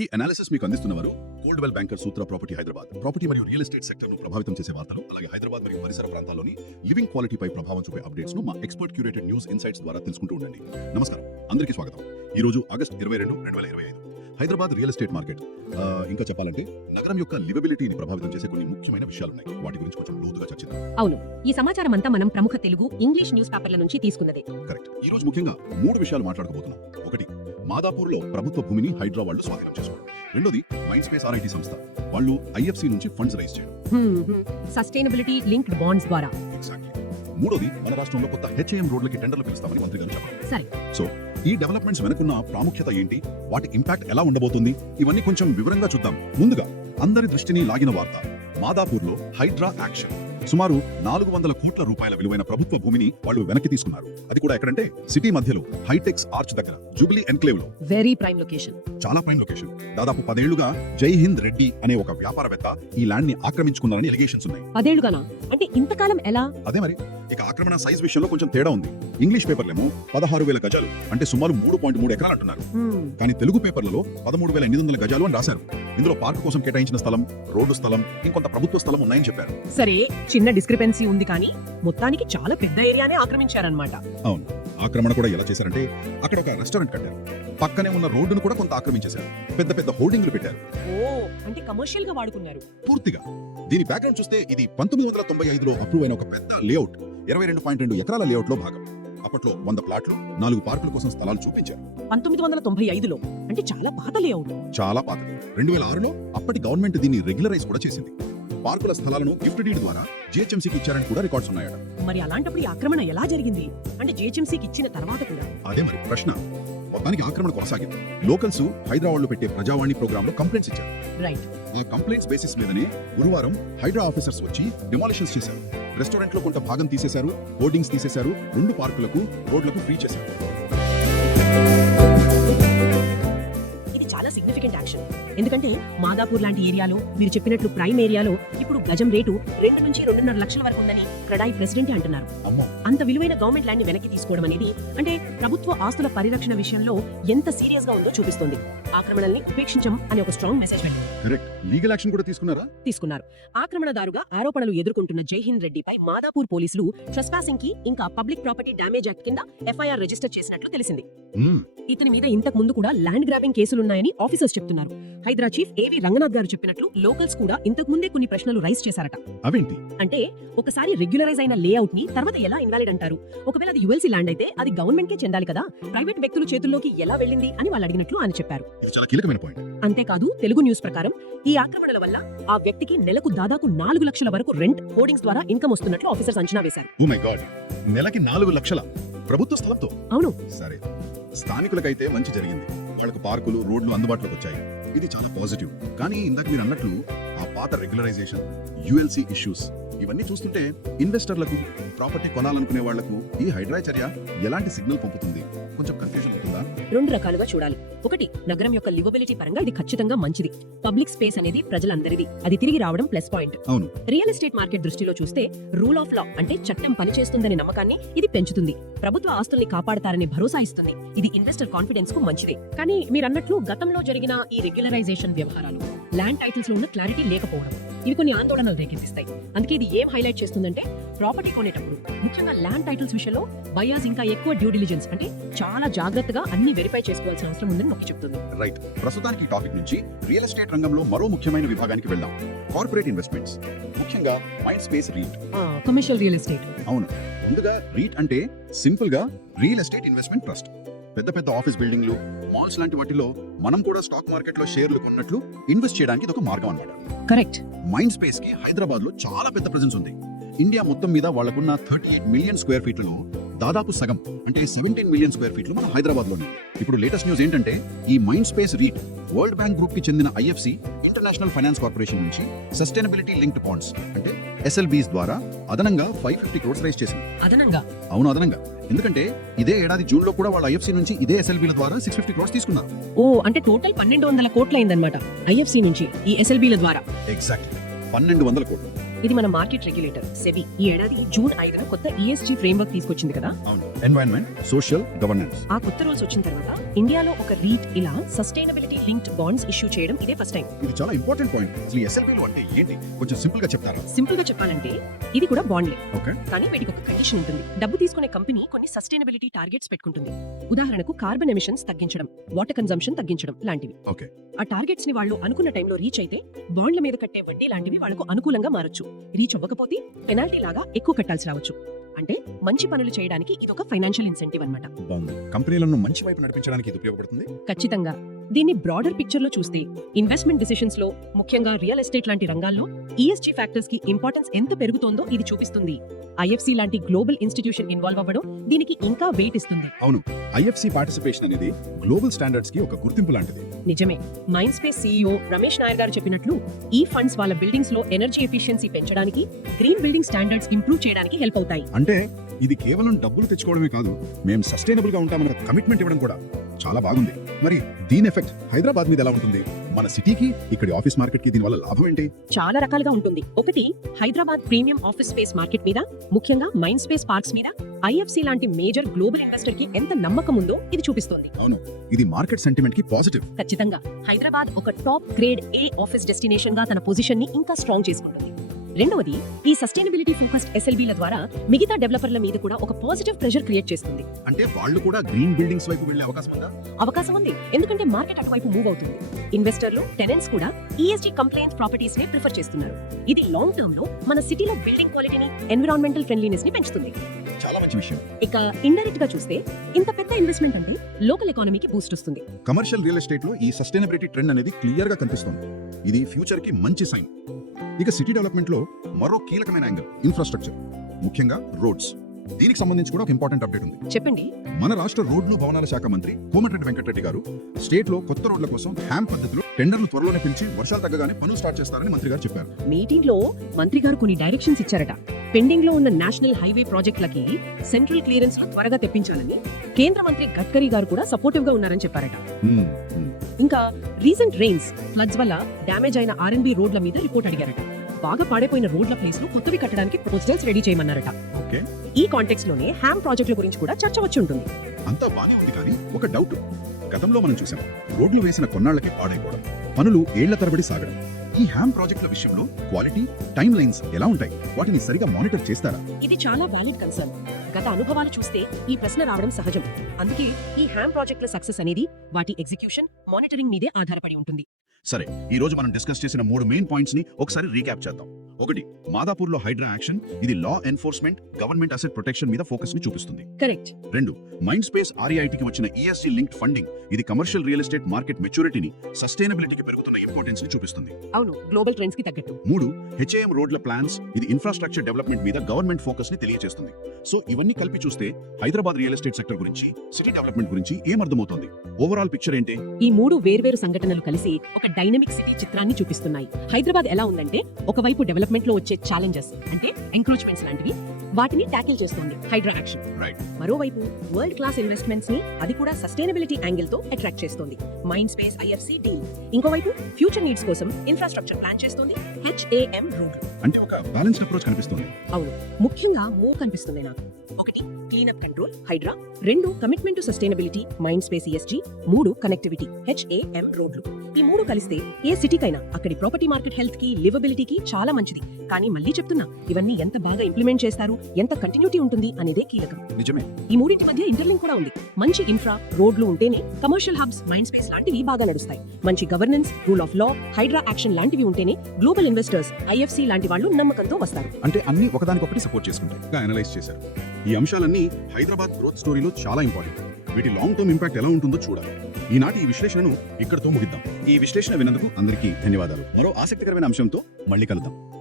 ఈ అనాలిసిస్ మీకు అందిస్తున్నవారు Coldwell Banker Sutra property Hyderabad property మరియు రియల్ ఎస్టేట్ సెక్టర్ను ప్రభావితం చేసే వార్తలు అలాగే హైదరాబాద్ మరియు పరిసర ప్రాంతాల్లోని లివింగ్ క్వాలిటీపై ప్రభావం చూపే అప్డేట్స్ను మా ఎక్స్పర్ట్ క్యూరేటెడ్ న్యూస్ ఇన్సైట్స్ ద్వారా తెలుసుకుంటూ ఉండండి. నమస్కారం. అందరికీ స్వాగతం. ఈ రోజు ఆగస్ట్ ఇరవై రెండు రెండు వేల ఇరవై ఐదు. హైదరాబాద్ రియల్ ఎస్టేట్ మార్కెట్ ఇంకా చెప్పాలంటే నగరం యొక్క లివబిలిటీని ప్రభావితం చేసే కొన్ని ముఖ్యమైన విషయాలున్నాయి. వాటి గురించి కొంచెం లోతుగా చర్చిద్దాం. అవును. ఈ సమాచారం అంతా మనం ప్రముఖ తెలుగు ఇంగ్లీష్ న్యూస్ పేపర్ల నుంచి తీసుకున్నదే. కరెక్ట్ ఈ రోజు ముఖ్యంగా మూడు విషయాలు మాట్లాడుకోబోతున్నాం ఒకటి మాదాపూర్లో ప్రభుత్వ భూమిని హైడ్రా వాళ్ళు స్వాధీనం చేసుకోవడం రెండోది మైండ్ స్పేస్ ఆర్ఐటి సంస్థ. వాళ్ళు ఐఎఫ్సి నుంచి ఫండ్స్ రైజ్ చేయడం. సస్టైనబిలిటీ లింక్డ్ బాండ్స్ ద్వారా. మూడోది మన రాష్ట్రంలో కొత్త హెచ్ఏఎం రోడ్లకి టెండర్లు పిలుస్తామని మంత్రి గారు చెప్పారు. సరే. సో ఈ డెవలప్మెంట్స్ వెనుకున్న ప్రాముఖ్యత ఏంటి? వాటి ఇంపాక్ట్ ఎలా ఉండబోతుంది? ఇవన్నీ కొంచెం వివరంగా చూద్దాం. ముందుగా అందరి దృష్టిని లాగిన వార్త. మాదాపూర్లో హైడ్రా యాక్షన్. సుమారు నాలుగు వందల కోట్ల రూపాయల విలువైన ప్రభుత్వ భూమిని వాళ్ళు వెనక్కి తీసుకున్నారు. అది కూడా ఎక్కడంటే సిటీ మధ్యలో హైటెక్స్ ఆర్చ్ దగ్గర జూబిలీ ఎన్క్లేవ్లో వెరీ ప్రైమ్ లొకేషన్. చాలా ప్రైమ్ లొకేషన్. దాదాపు పదేళ్ళుగా జై హింద్ రెడ్డి అనే ఒక వ్యాపారవేత్త ఈ ల్యాండ్ని ఆక్రమించుకున్నారని ఎలిగేషన్స్ ఉన్నాయి. పదేళ్ళుగానా? అంటే ఇంతకాలం ఎలా? అదే మరి. ఇక ఆక్రమణ సైజ్ విషయంలో కొంచెం తేడా ఉంది. ఇంగ్లీష్ పేపర్లేమో పదహారు వేల గజాలు అంటే సుమారు మూడు పాయింట్ మూడు ఎకరాలు అంటున్నారు. కానీ తెలుగు పేపర్లలో పదమూడు వేల ఎనిమిది వందల గజాలు అని రాశారు. ఇందులో పార్క్ కోసం కేటాయించిన స్థలం రోడ్డు స్థలం ఇంకొంత ప్రభుత్వ స్థలం ఉన్నాయని చెప్పారు. సరే చిన్న డిస్క్రిపెన్సీ ఉంది కానీ మొత్తానికి చాలా పెద్ద ఏరియానే ఆక్రమించారనమాట అవును. ఆక్రమణ కూడా ఎలా చేశారంటే అక్కడ ఒక రెస్టారెంట్ కట్టారు. పక్కనే ఉన్న రోడ్డును కూడా కొంత ఆక్రమించేశారు. పెద్ద పెద్ద హోర్డింగ్లు పెట్టారు. ఓ అంటే కమర్షియల్గా వాడుకున్నారు. పూర్తిగా. దీని బ్యాక్గ్రౌండ్ చూస్తే ఇది పంతొమ్మిది వందల తొంభై ఐదులో అప్రూవ్ అయిన ఒక పెద్ద లేఅవుట్. ఇరవై రెండు పాయింట్ రెండు ఎకరాల లేఅవుట్లో భాగం. అప్పట్లో వంద ప్లాట్లు నాలుగు పార్కుల కోసం స్థలాలు చూపించారు. పంతొమ్మిది వందల తొంభై ఐదులో అంటే చాలా పాత లేఅవుట్. చాలా పాతది రెండు వేల ఆరులో అప్పటి గవర్నమెంట్ దీన్ని రెగ్యులరైజ్ కూడా చేసింది. పార్కుల స్థలాలను గిఫ్ట్ డీడ్ ద్వారా జిహెచ్ఎంసీకి ఇచ్చారని కూడా రికార్డ్స్ ఉన్నాయట. మరి అలాంటప్పుడు ఈ ఆక్రమణ ఎలా జరిగింది? అంటే జిహెచ్ఎంసీకి ఇచ్చిన తర్వాత కూడా. అదే మరి ప్రశ్న. మొత్తానికి ఆక్రమణ కొనసాగింది. లోకల్స్ హైదరాబాద్లో పెట్టే ప్రజావాణి ప్రోగ్రామ్లో కంప్లైంట్స్ ఇచ్చారు. రైట్. ఆ కంప్లైంట్స్ బేసిస్ మీదనే గురువారం హైడ్రా ఆఫీసర్స్ వచ్చి డిమాలిషన్స్ చేశారు. రెస్టారెంట్లో కొంత భాగం తీసేశారు బోర్డింగ్స్ తీసేశారు రెండు పార్కులకు రోడ్లకు ఫ్రీ చేశారు. ఇది చాలా సిగ్నిఫికెంట్ యాక్షన్ ఎందుకంటే మాదాపూర్ లాంటి ఏరియాలో మీరు చెప్పినట్లు ప్రైమ్ ఏరియాలో ఇప్పుడు గజం రేటు రెండు నుంచి రెండున్నర లక్షల వరకు ఉందని క్రడాయి ప్రెసిడెంట్ అంటున్నారు. అంత విలువైన గవర్నమెంట్ ల్యాండ్ని వెనక్కి తీసుకోవడం అనేది అంటే ప్రభుత్వ ఆస్తుల పరిరక్షణ విషయంలో ఎంత సీరియస్గా ఉందో చూపిస్తుంది. ఆక్రమణల్ని ఉపేక్షించం అనే ఒక strong message correct. Legal action కూడా తీసుకున్నారా? తీసుకున్నారు. ఆక్రమణదారుగా ఆరోపణలు ఎదుర్కొంటున్న జైహింద్ రెడ్డిపై మాదాపూర్ పోలీసులు ట్రెస్పాసింగ్కి ఇంకా పబ్లిక్ ప్రాపర్టీ డ్యామేజ్ యాక్ట్ కింద ఎఫ్ఐఆర్ రిజిస్టర్ చేసినట్లు తెలిసింది. ఇతని మీద ఇంతకు ముందు కూడా ల్యాండ్ గ్రాబింగ్ కేసులున్నాయని ఆఫీసర్స్ చెప్తున్నారు. హైదరా చీఫ్ ఏవి రంగనాథ్ గారు చెప్పినట్లు లోకల్స్ కూడా ఇంతకు ముందే కొన్ని ప్రశ్నలు రైజ్ చేశారట. అవేంటి? అంటే ఒకసారి రెగ్యులరైజ్ అయిన లేఅవుట్ని తర్వాత ఎలా ఇన్వాలిడ్ అంటారు? ఒకవేళ అది యుఎల్సీ ల్యాండ్ అయితే అది గవర్నమెంట్ కే చెందాలి కదా? ప్రైవేట్ వ్యక్తుల చేతుల్లోకి ఎలా వెళ్ళింది అని వాళ్ళు అడిగినట్లు ఆయన చెప్పారు. ఇది చాలా కీలకమైన పాయింట్ అంతేకాదు తెలుగు న్యూస్ ప్రకారం ఈ ఆక్రమణల వల్ల ఆ వ్యక్తికి నెలకు దాదాపు నాలుగు లక్షల వరకు రెంట్ హోర్డింగ్స్ ద్వారా ఇన్కమ్ వస్తున్నట్లు ఆఫీసర్స్ అంచనా వేశారు. ఓ మై గాడ్ నెలకి నాలుగు లక్షల. ప్రభుత్వ స్థలంతో. అవును. సరే. స్థానికులకైతే మంచి జరిగింది. వాళ్ళకు పార్కులు రోడ్లు అందుబాటులోకి వచ్చాయి. ఇది చాలా పాజిటివ్. కానీ ఇందాక మీరు అన్నట్లు ఆ పాత రెగ్యులరైజేషన్ యుఎల్సి ఇష్యూస్ ఇవన్నీ చూస్తుంటే ఇన్వెస్టర్లకు ప్రాపర్టీ కొనాలనుకునే వాళ్ళకు ఈ హైడ్రా చర్య ఎలాంటి సిగ్నల్ పంపుతుంది? కొంచెం కన్ఫ్యూజన్ ఉంటుందా? రెండు రకాలుగా చూడాలి. ఒకటి నగరం యొక్క లివబిలిటీ పరంగా ఇది ఖచ్చితంగా మంచిది. పబ్లిక్ స్పేస్ అనేది ప్రజలందరిది. అది తిరిగి రావడం ప్లస్ పాయింట్. అవును. రియల్ ఎస్టేట్ మార్కెట్ దృష్టిలో చూస్తే రూల్ ఆఫ్ లా అంటే చట్టం పనిచేస్తుందనే నమ్మకాన్ని ఇది పెంచుతుంది. ప్రభుత్వ ఆస్తుల్ని కాపాడతారని భరోసా ఇస్తుంది. ఇది ఇన్వెస్టర్ కాన్ఫిడెన్స్కు మంచిదే. కానీ మీరు అన్నట్లు గతంలో జరిగిన ఈ రెగ్యులరైజేషన్ వ్యవహారాలు ల్యాండ్ టైటిల్స్లో ఉన్న క్లారిటీ లేకపోవడం ఇవి కొన్ని ఆందోళనలు రేకెత్తిస్తాయి. అందుకే ఇది ఏం హైలైట్ చేస్తుందంటే ప్రాపర్టీ కొనేటప్పుడు ముఖ్యంగా ల్యాండ్ టైటిల్స్ విషయంలో బయర్స్ ఇంకా ఎక్కువ డ్యూ డిలిజెన్స్ అంటే చాలా జాగ్రత్తగా అన్ని వెరిఫై చేసుకోవాల్సిన అవసరం ఉందని నొక్కి చెప్తుంది. రైట్ ప్రస్తుతానికి ఈ టాపిక్ నుంచి రియల్ ఎస్టేట్ రంగంలో మరో ముఖ్యమైన విభాగానికి వెళ్దాం. కార్పొరేట్ ఇన్వెస్ట్మెంట్స్ ముఖ్యంగా Mind Space REIT commercial real estate అవును. ముందుగా రీట్ అంటే సింపుల్గా రియల్ ఎస్టేట్ ఇన్వెస్ట్మెంట్ ట్రస్ట్ పెద్ద పెద్ద ఆఫీస్ బిల్డింగ్లు మాల్స్ లాంటి వాటిలో మనం కూడా స్టాక్ మార్కెట్లో షేర్లు కొన్నట్లు ఇన్వెస్ట్ చేయడానికి ఇది ఒక మార్గం అన్నమాట. కరెక్ట్. మైండ్ స్పేస్కి హైదరాబాద్లో చాలా పెద్ద ప్రెజెన్స్ ఉంది. ఇండియా మొత్తం మీద వాళ్ళకున్న థర్టీ ఎయిట్ మిలియన్ స్క్వేర్ ఫీట్లలో దాదాపు సగం అంటే సెవెంటీన్ మిలియన్ స్క్వేర్ ఫీట్లు మన హైదరాబాద్లోనే ఇప్పుడు లేటెస్ట్ న్యూస్ ఏంటంటే ఈ Mind Space REIT World Bank గ్రూప్కి చెందిన ఐఎఫ్సి ఇంటర్నేషనల్ ఫైనాన్స్ కార్పొరేషన్ నుంచి సస్టైనబిలిటీ లింక్డ్ బాండ్స్ అంటే ఎస్ఎల్బీస్ ద్వారా అదనంగా ఫైవ్ ఫిఫ్టీ క్రోడ్స్ రైజ్ చేసింది. అదనంగా? అవును అదనంగా. ఎందుకంటే ఇదే ఏడాది జూన్లో కూడా వాళ్ళ ఐఎఫ్సి నుంచి ఇదే ఎస్ఎల్బీల ద్వారా సిక్స్ ఫిఫ్టీ క్రోడ్స్ తీసుకున్నారు ఓ అంటే టోటల్ పన్నెండు వందల కోట్లయిందన్నమాట ఐఎఫ్సి నుంచి ఈ ఎస్ఎల్బీల ద్వారా. ఎగ్జాక్ట్లీ పన్నెండు వందల కోట్లు. ఇది మన మార్కెట్ రెగ్యులేటర్. సెబీ. ఈ ఏడాది జూన్ ఐదున కొత్త ఈఎస్జీ ఫ్రేమ్వర్క్ తీసుకొచ్చింది కదా? అవును. ఎన్వైరన్మెంట్ సోషల్ గవర్నెన్స్ ఆ కొత్త రూల్స్ వచ్చిన తర్వాత ఇండియాలో ఒక రీట్ ఇలా సస్టైనబిలిటీ లింక్డ్ బాండ్స్ ఇష్యూ చేయడం ఇదే ఫస్ట్ టైం ఇది చాలా ఇంపార్టెంట్ పాయింట్ అసలు ఎస్ఎల్బీలు అంటే ఏంటి? కొంచెం సింపుల్గా చెప్తారా? సింపుల్గా చెప్పాలంటే ఇది కూడా బాండ్లే ఓకే. కానీ వీటికి ఒక కండిషన్ ఉంటుంది. డబ్బు తీసుకునే కంపెనీ కొన్ని సస్టైనబిలిటీ టార్గెట్స్ పెట్టుకుంటుంది. ఉదాహరణకు కార్బన్ ఎమిషన్స్ తగ్గించడం వాటర్ కన్జంప్షన్ తగ్గించడం లాంటివి. ఓకే. ఆ టార్గెట్స్ని వాళ్ళు అనుకున్న టైంలో రీచ్ అయితే బాండ్ల మీద కట్టే వడ్డీ లాంటివి వాళ్ళకు అనుకూలంగా మారొచ్చు. రీచ్ అవ్వకపోతే పెనాల్టీ లాగా ఎక్కువ కట్టాల్సి రావచ్చు. అంటే మంచి పనులు చేయడానికి ఇది ఒక ఫైనాన్షియల్ ఇన్సెంటివ్ అన్నమాట. బాగుంది. కంపెనీలను మంచి వైపు నడిపించడానికి ఇది ఉపయోగపడుతుంది? ఖచ్చితంగా. దీన్ని బ్రాడర్ పిక్చర్లో చూస్తే ఇన్వెస్ట్మెంట్ డిసిషన్స్లో ముఖ్యంగా రియల్ ఎస్టేట్ లాంటి రంగాల్లో ఈఎస్జీ ఫ్యాక్టర్స్కి ఇంపార్టెన్స్ ఎంత పెరుగుతోందో ఇది చూపిస్తుంది. ఐఎఫ్సి లాంటి గ్లోబల్ ఇన్స్టిట్యూషన్ ఇన్వాల్వ్ అవ్వడం దీనికి ఇంకా వెయిట్ ఇస్తుంది. ఐఎఫ్సి పార్టిసిపేషన్ అనేది గ్లోబల్ స్టాండర్డ్స్కి ఒక గుర్తింపు లాంటిది. నిజమే Mind Space CEO Ramesh Nair గారు చెప్పినట్లు ఈ ఫండ్స్ వాళ్ళ బిల్డింగ్స్లో ఎనర్జీ ఎఫిషియన్సీ పెంచడానికి గ్రీన్ బిల్డింగ్ స్టాండర్డ్స్ ఇంప్రూవ్ చేయడానికి హెల్ప్ అవుతాయి. అంటే ఇది కేవలం డబ్బులు తెచ్చుకోవడమే కాదు మేము సస్టైనబుల్గా ఉంటామన్న కమిట్మెంట్ ఇవ్వడం కూడా. చాలా బాగుంది. మరి దీని ఎఫెక్ట్ హైదరాబాద్ మీద ఎలా ఉంటుంది? మన సిటీకి ఇక్కడి ఆఫీస్ మార్కెట్కి దీనివల్ల లాభం ఏంటి? చాలా రకాలుగా ఉంటుంది. ఒకటి Hyderabad premium office space market మీద ముఖ్యంగా మైండ్ స్పేస్ పార్క్స్ మీద ఐఎఫ్సి లాంటి మేజర్ గ్లోబల్ ఇన్వెస్టర్కి ఎంత నమ్మకం ఉందో ఇది చూపిస్తుంది. ఇది మార్కెట్ సెంటిమెంట్కి పాజిటివ్. ఖచ్చితంగా. హైదరాబాద్ ఒక టాప్ గ్రేడ్ ఏ ఆఫీస్ డెస్టినేషన్గా తన పొజిషన్ని ఇంకా స్ట్రాంగ్ చేసుకుంటుంది. రెండవది ఈ సస్టైనబిలిటీ ఫోకస్డ్ ఎస్ఎల్బీల ద్వారా మిగతా డెవలపర్ల మీద కూడా ఒక పాజిటివ్ ప్రెషర్ క్రియేట్ చేస్తుంది. అంటే వాళ్ళు కూడా గ్రీన్ బిల్డింగ్స్ వైపు వెళ్ళే అవకాశం ఉందా? అవకాశం ఉంది. ఎందుకంటే మార్కెట్ అటువైపు మూవ్ అవుతుంది. ఇన్వెస్టర్లు టెనెంట్స్ కూడా ఈఎస్జీ కంప్లైంట్ ప్రాపర్టీస్ నే ప్రిఫర్ చేస్తున్నారు. ఇది లాంగ్ టర్మ్లో మన సిటీలో బిల్డింగ్ క్వాలిటీని ఎన్విరాన్మెంటల్ ఫ్రెండ్లీనెస్ని పెంచుతుంది. చాలా మంచి విషయం. ఇక ఇండైరెక్ట్గా చూస్తే ఇంత పెద్ద ఇన్వెస్ట్మెంట్ అంటే లోకల్ ఎకానమీకి బూస్ట్ వస్తుంది. కమర్షియల్ రియల్ ఎస్టేట్లో ఈ సస్టైనబిలిటీ ట్రెండ్ అనేది క్లియర్గా కనిపిస్తుంది. ఇది ఫ్యూచర్కి మంచి సైన్ ఇక సిటీ డెవలప్మెంట్లో మరో కీలకమైన యాంగిల్ ఇన్ఫ్రాస్ట్రక్చర్ ముఖ్యంగా రోడ్స్. దీనికి సంబంధించి కూడా ఒక ఇంపార్టెంట్ అప్డేట్ ఉంది. చెప్పండి. మన రాష్ట్ర రోడ్లు భవనాల శాఖ మంత్రి కోమటిరెడ్డి వెంకటరెడ్డి గారు స్టేట్లో కొత్త రోడ్ల కోసం హ్యామ్ పద్ధతిలో టెండర్లు త్వరలోనే పిలిచి వర్షాలు తగ్గగానే పనులు స్టార్ట్ చేస్తారని మంత్రి గారు చెప్పారు. మీటింగ్లో మంత్రి గారు కొన్ని డైరెక్షన్స్ ఇచ్చారట. పెండింగ్లో ఉన్న నేషనల్ హైవే ప్రాజెక్టులకి సెంట్రల్ క్లియరెన్స్ త్వరగా తెప్పించాలని కేంద్ర మంత్రి గడ్కరీ గారు కూడా సపోర్టివ్గా ఉన్నారని చెప్పారట. ఇంకా రీసెంట్ రెయిన్స్ ఫ్లడ్స్ వల్ల డ్యామేజ్ అయిన ఆర్ఎన్బి రోడ్ల మీద రిపోర్ట్ అడిగారట. బాగా పాడైపోయిన రోడ్ల ప్లేస్లో కొత్తవి కట్టడానికి ప్రపోజల్స్ రెడీ చేయమన్నారట. ఓకే. ఈ కాంటెక్స్లోనే హ్యామ్ ప్రాజెక్టుల గురించి కూడా చర్చ వచ్చి ఉంటుంది. అంతా బానే ఉంది కానీ ఒక డౌట్ గతంలో మనం చూసాం రోడ్లు వేసిన కొన్నాళ్ళకి పాడైపోవడం పనులు ఏళ్ళ తరబడి సాగడం. ఈ హ్యామ్ ప్రాజెక్టుల విషయంలో క్వాలిటీ టైం లైన్స్ ఎలా ఉంటాయి? వాటిని సరిగా మానిటర్ చేస్తారా? ఇది చాలా వ్యాలిడ్ కన్సర్న్ గత అనుభవాలు చూస్తే ఈ ప్రశ్న రావడం సహజం. అందుకే ఈ హ్యామ్ ప్రాజెక్టుల సక్సెస్ అనేది వాటి ఎగ్జిక్యూషన్ మానిటరింగ్ మీదే ఆధారపడి ఉంటుంది. సరే ఈ రోజు మనం డిస్కస్ చేసిన మూడు మెయిన్ పాయింట్స్ని ఒకసారి రీక్యాప్ చేద్దాం. ఒకటి మాదాపూర్లో హైడ్రా యాక్షన్ ఇది law enforcement government asset protection మీద ఫోకస్ని చూపిస్తుంది. కరెక్ట్. రెండు మైండ్ స్పేస్ ఆర్ఐఐటికి వచ్చిన E ఈఎస్సీ లింక్డ్ ఫండింగ్ ఇది కమర్షియల్ రియల్ ఎస్టేట్ మార్కెట్ మెచ్యూరిటీని సస్టైనబిలిటీకి పెరుగుతున్న ఇంపార్టెన్స్ని చూపిస్తుంది. అవును గ్లోబల్ ట్రెండ్స్కి తగ్గట్టు. మూడు హెచ్ఏఎం రోడ్ల ప్లాన్స్ ఇది ఇన్ఫ్రాస్ట్రక్చర్ డెవలప్మెంట్ మీద గవర్నమెంట్ ఫోకస్ని తెలియజేస్తుంది సో ఇవన్నీ కలిపి చూస్తే హైదరాబాద్ రియల్ ఎస్టేట్ సెక్టర్ గురించి సిటీ డెవలప్మెంట్ గురించి ఏమర్థమవుతుంది ఓవరాల్ పిక్చర్ ఏంటి? ఈ మూడు వేర్వేరు సంఘటనలు కలిసి ఒక డైనమిక్ సిటీ చిత్రాన్ని చూపిస్తున్నాయి. హైదరాబాద్ ఎలా ఉందంటే ఒకవైపు డెవలప్మెంట్లో వచ్చే ఛాలెంజెస్ అంటే ఎంక్రోచ్మెంట్స్ లాంటివి వాటిని ట్యాకిల్ చేస్తోంది హైడ్రా యాక్షన్ రైట్ మరోవైపు వరల్డ్ క్లాస్ ఇన్వెస్ట్మెంట్స్ని అది కూడా సస్టైనబిలిటీ యాంగిల్తో అట్రాక్ట్ చేస్తోంది. మైండ్ స్పేస్ ఐఎఫ్సి డీ ఇంకోవైపు ఫ్యూచర్ నీడ్స్ కోసం ఇన్ఫ్రాస్ట్రక్చర్ ప్లాన్ చేస్తుంది హెచ్ఏఎం రోడ్ అంటే ఒక బ్యాలెన్స్డ్ అప్రోచ్ కనిపిస్తుంది. అవును. ముఖ్యంగా మూవ్ కనిపిస్తుంది నాకు. ఒకటి క్లీనప్ కంట్రోల్ హైడ్రా. రెండు commitment to sustainability Mind Space ESG మూడు కనెక్టివిటీ హెచ్ఏఎం రోడ్లు. ఈ మూడు కలిస్తే ఏ సిటీకైనా అక్కడి ప్రాపర్టీ మార్కెట్ హెల్త్కి లివబిలిటీకి చాలా మంచిది. కానీ మళ్ళీ చెప్తున్నా ఇవన్నీ ఎంత బాగా ఇంప్లిమెంట్ చేస్తారు ఎంత కంటిన్యూటీ ఉంటుంది అనేదే కీలకం. నిజమే. ఈ మూడింటి మధ్య ఇంటర్లింక్ కూడా ఉంది. మంచి ఇన్ఫ్రా రోడ్లు ఉంటేనే కమర్షియల్ హబ్స్ మైండ్ స్పేస్ లాంటివి బాగా నడుస్తాయి. మంచి governance rule of law Hydraa action లాంటివి ఉంటేనే గ్లోబల్ ఇన్వెస్టర్స్ ఐఎఫ్సి లాంటి వాళ్ళు నమ్మకంతో వస్తారు. అంటే అన్ని ఒకదానికొకటి సపోర్ట్ చేసుకుంటాయి. అనలైజ్ చేశారు. ఈ అంశాలన్నీ హైదరాబాద్ గ్రోత్ స్టోరీలో చాలా ఇంపార్టెంట్. వీటి లాంగ్ టర్మ్ ఇంపాక్ట్ ఎలా ఉంటుందో చూడాలి. ఈనాటి ఈ విశ్లేషణను ఇక్కడతో ముగిద్దాం. ఈ విశ్లేషణ విన్నందుకు అందరికీ ధన్యవాదాలు. మరో ఆసక్తికరమైన అంశంతో మళ్ళీ కలుద్దాం.